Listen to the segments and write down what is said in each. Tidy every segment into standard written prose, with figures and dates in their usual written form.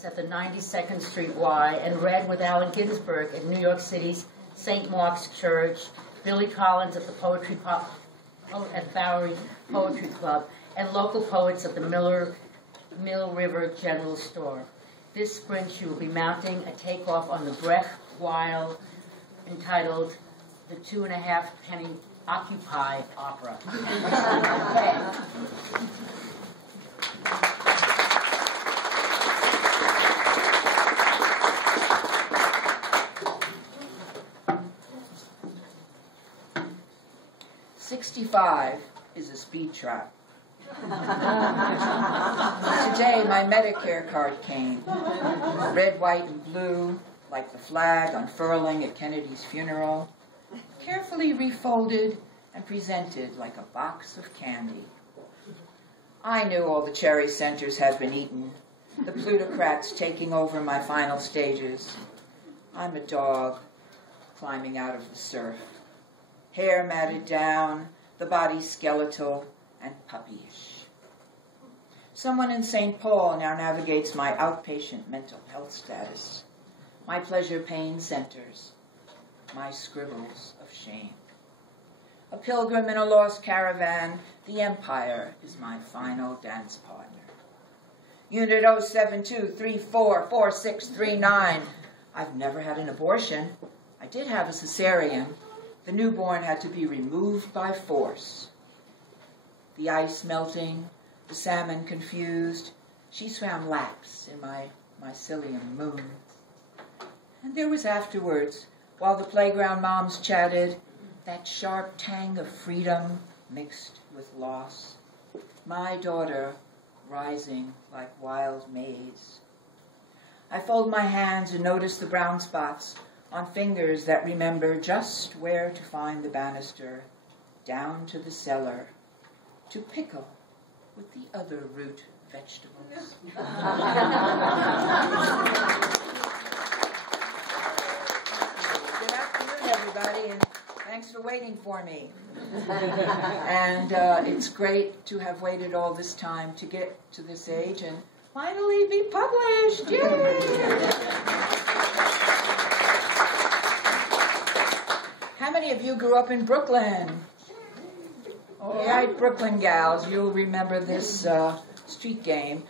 Collins at the 92nd Street Y, and read with Allen Ginsberg at New York City's St. Mark's Church, Billy Collins at the at Bowery Poetry Club, and local poets at the Mill River General Store. This spring she will be mounting a takeoff on the Brecht Weil entitled The 2.5 Penny Occupy Opera. "65 is a speed trap. Today my Medicare card came, red, white, and blue, like the flag unfurling at Kennedy's funeral, carefully refolded and presented like a box of candy. I knew all the cherry centers had been eaten, the plutocrats taking over my final stages. I'm a dog climbing out of the surf, hair matted down, the body skeletal and puppyish. Someone in St. Paul now navigates my outpatient mental health status, my pleasure-pain centers, my scribbles of shame. A pilgrim in a lost caravan, the empire is my final dance partner. Unit 072344639. I've never had an abortion. I did have a cesarean. The newborn had to be removed by force. The ice melting, the salmon confused. She swam laps in my mycelium moon. And there was afterwards, while the playground moms chatted, that sharp tang of freedom mixed with loss. My daughter rising like wild maize. I fold my hands and notice the brown spots on fingers that remember just where to find the banister, down to the cellar, to pickle with the other root vegetables. Good afternoon, everybody, and thanks for waiting for me. And it's great to have waited all this time to get to this age and finally be published. Yay! How many of you grew up in Brooklyn? All right, Brooklyn gals, you'll remember this street game.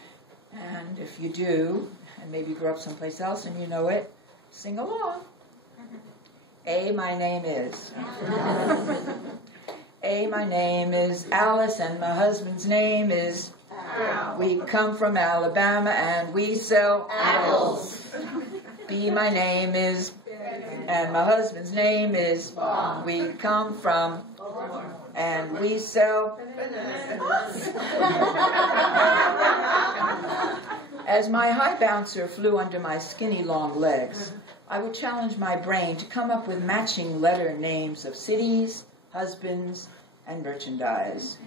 And if you do, and maybe you grew up someplace else and you know it, sing along. A, my name is. A, my name is Alice, and my husband's name is Al. We come from Alabama, and we sell apples. B, my name is, and my husband's name is. We come from, and we sell. As my high bouncer flew under my skinny long legs, I would challenge my brain to come up with matching letter names of cities, husbands, and merchandise.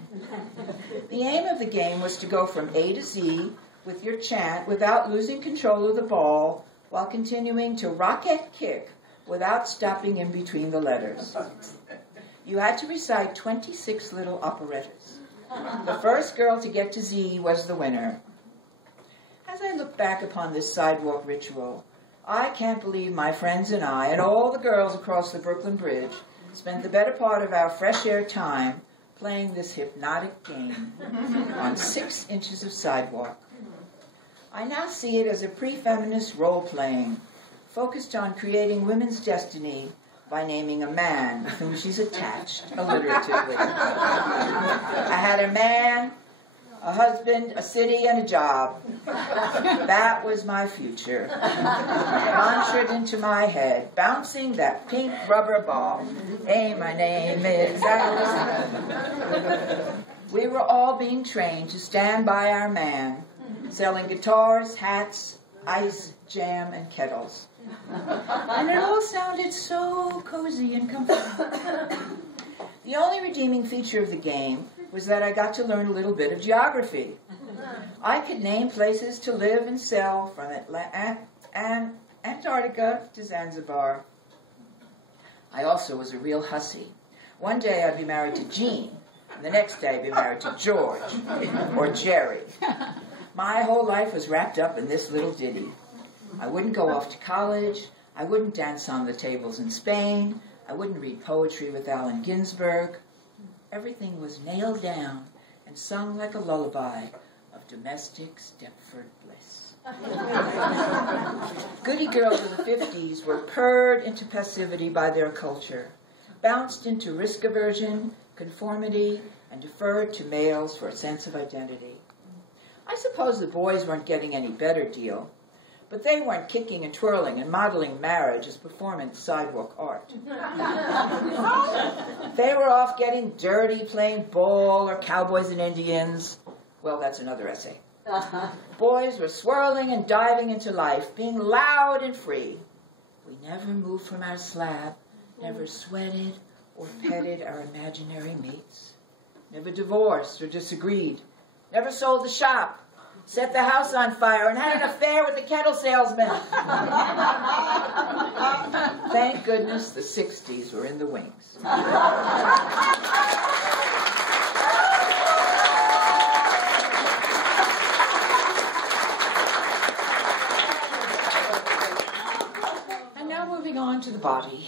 The aim of the game was to go from A to Z with your chant without losing control of the ball while continuing to rocket kick without stopping in between the letters. You had to recite 26 little operettas. The first girl to get to Z was the winner. As I look back upon this sidewalk ritual, I can't believe my friends and I, and all the girls across the Brooklyn Bridge, spent the better part of our fresh air time playing this hypnotic game on 6 inches of sidewalk. I now see it as a pre-feminist role-playing, focused on creating women's destiny by naming a man with whom she's attached alliteratively. I had a man, a husband, a city, and a job. That was my future. Mantraed into my head, bouncing that pink rubber ball. Hey, my name is Alice. We were all being trained to stand by our man, selling guitars, hats, ice, jam, and kettles. And it all sounded so cozy and comfortable. The only redeeming feature of the game was that I got to learn a little bit of geography. I could name places to live and sell from Antarctica to Zanzibar. I also was a real hussy. One day I'd be married to Jean, and the next day I'd be married to George or Jerry. My whole life was wrapped up in this little ditty. I wouldn't go off to college. I wouldn't dance on the tables in Spain. I wouldn't read poetry with Allen Ginsberg. Everything was nailed down and sung like a lullaby of domestic Stepford bliss. Goody girls of the 50s were purred into passivity by their culture, bounced into risk aversion, conformity, and deferred to males for a sense of identity. I suppose the boys weren't getting any better deal, but they weren't kicking and twirling and modeling marriage as performance sidewalk art. They were off getting dirty, playing ball or cowboys and Indians. Well, that's another essay. Boys were swirling and diving into life, being loud and free. We never moved from our slab, never sweated or petted our imaginary mates, never divorced or disagreed, never sold the shop, set the house on fire, and had an affair with the kettle salesman. Thank goodness the 60s were in the wings. And now moving on to the body.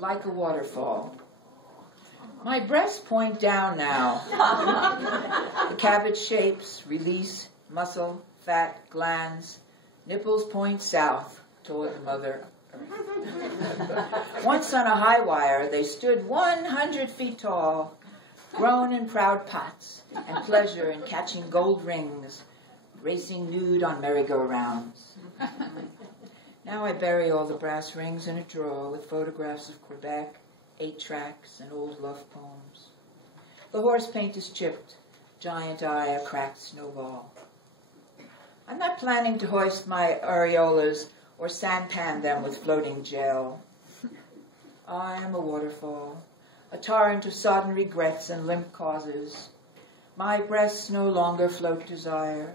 Like a waterfall. My breasts point down now. The cabbage shapes release muscle, fat, glands. Nipples point south toward Mother Earth. Once on a high wire, they stood 100 feet tall, grown in proud pots, and pleasure in catching gold rings, racing nude on merry-go-rounds. Now I bury all the brass rings in a drawer with photographs of Quebec, 8 tracks, and old love poems. The horse paint is chipped, giant eye a cracked snowball. I'm not planning to hoist my areolas or sandpan them with floating gel. I am a waterfall, a torrent of sodden regrets and limp causes. My breasts no longer float desire.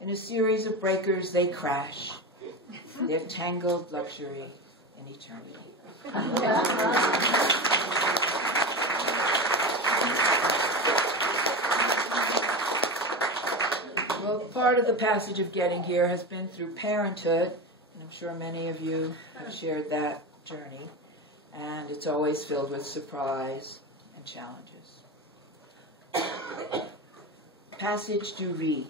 In a series of breakers they crash, their tangled luxury in eternity. Well, part of the passage of getting here has been through parenthood, and I'm sure many of you have shared that journey, and it's always filled with surprise and challenges. Passage du riz.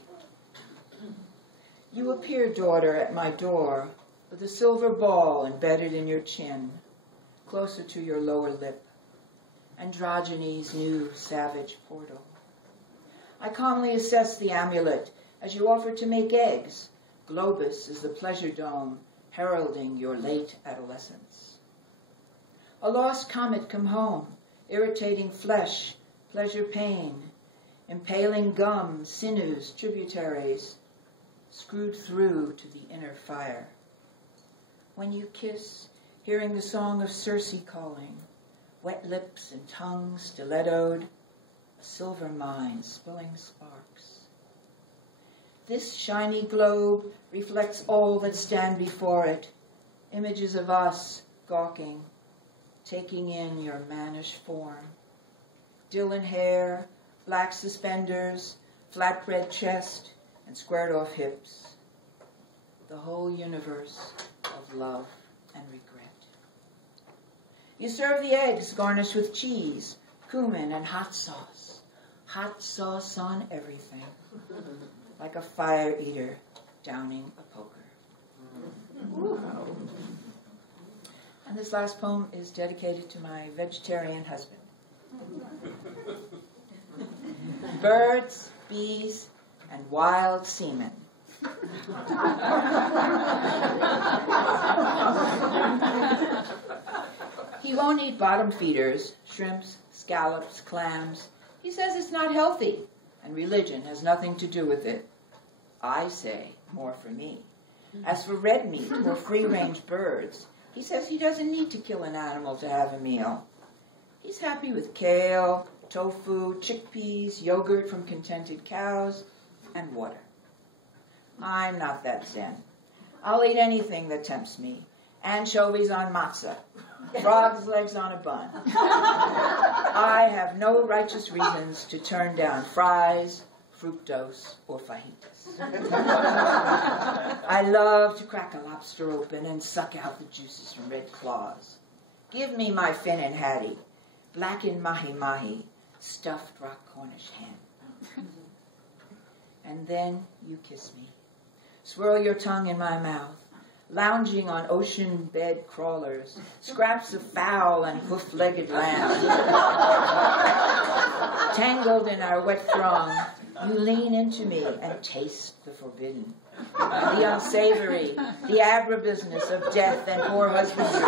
You appear, daughter, at my door with a silver ball embedded in your chin, closer to your lower lip, androgyny's new savage portal. I calmly assess the amulet as you offer to make eggs. Globus is the pleasure dome heralding your late adolescence. A lost comet come home, irritating flesh, pleasure pain, impaling gum, sinews, tributaries, screwed through to the inner fire. When you kiss, hearing the song of Circe calling, wet lips and tongue stilettoed, a silver mine spilling sparks. This shiny globe reflects all that stand before it, images of us gawking, taking in your mannish form. Dylan hair, black suspenders, flatbread chest, and squared-off hips. The whole universe of love and regret. You serve the eggs garnished with cheese, cumin, and hot sauce. Hot sauce on everything. Like a fire eater downing a poker. And this last poem is dedicated to my vegetarian husband. Birds, bees, and wild semen. He won't eat bottom feeders, shrimps, scallops, clams. He says it's not healthy, and religion has nothing to do with it. I say, more for me. As for red meat or free-range birds, he says he doesn't need to kill an animal to have a meal. He's happy with kale, tofu, chickpeas, yogurt from contented cows, and water. I'm not that zen. I'll eat anything that tempts me, anchovies on matzah, frog's legs on a bun. I have no righteous reasons to turn down fries, fructose, or fajitas. I love to crack a lobster open and suck out the juices from red claws. Give me my fin and hattie, blackened mahi-mahi, stuffed rock Cornish hen. And then you kiss me. Swirl your tongue in my mouth, lounging on ocean bed crawlers, scraps of fowl and hoof-legged lamb. Tangled in our wet throng, you lean into me and taste the forbidden, the unsavory, the agribusiness of death and poor husbandry.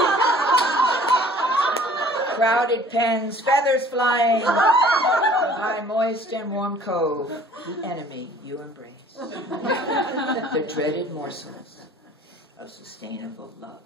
Crowded pens, feathers flying, my moist and warm cove, the enemy you embrace. The dreaded morsels of sustainable love.